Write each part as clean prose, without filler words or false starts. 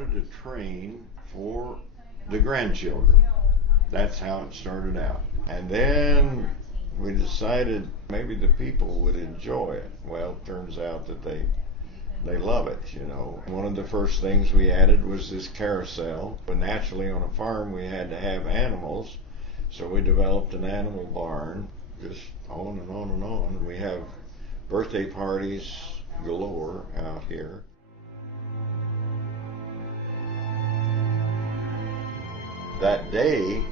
wanted to train for the grandchildren. That's how it started out. And then we decided maybe the people would enjoy it. Well, it turns out that they love it, you know. One of the first things we added was this carousel. But naturally on a farm we had to have animals, so we developed an animal barn, just on and on and on. We have birthday parties galore out here. That day,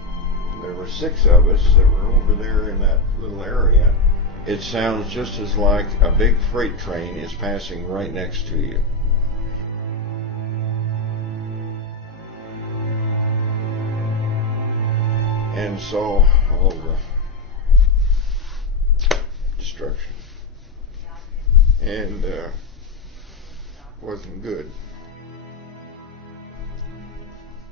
there were 6 of us that were over there in that little area. It sounds just as like a big freight train is passing right next to you. And so all the destruction, and wasn't good.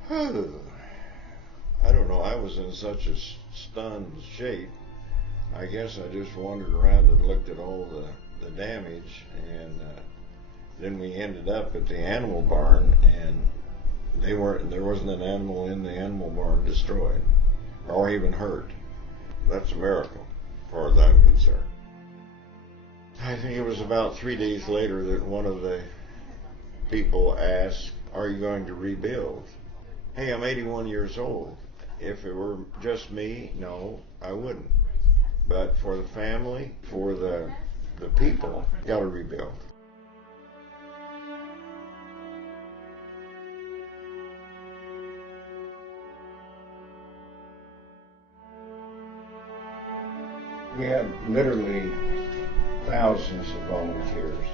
I don't know, I was in such a stunned shape. I guess I just wandered around and looked at all the damage, and then we ended up at the animal barn, and there wasn't an animal in the animal barn destroyed or even hurt. That's a miracle, as far as I'm concerned. I think it was about 3 days later that one of the people asked, "Are you going to rebuild?" Hey, I'm 81 years old. If it were just me, no, I wouldn't. But for the family, for the people, gotta rebuild. We had literally thousands of volunteers.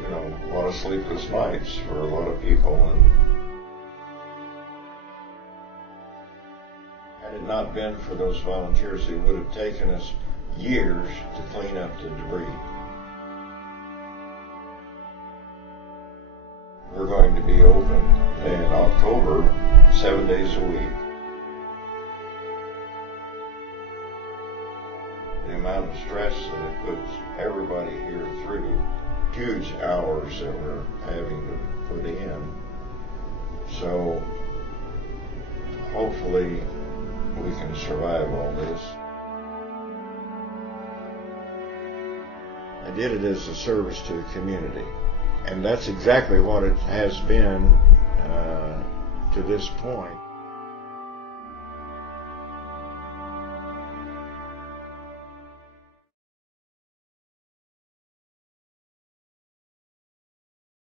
You know, a lot of sleepless nights for a lot of people, and had it not been for those volunteers, it would have taken us years to clean up the debris. We're going to be open in October, 7 days a week. The amount of stress that it puts everybody here through, huge hours that we're having to put in. So hopefully we can survive all this. I did it as a service to the community, and that's exactly what it has been to this point.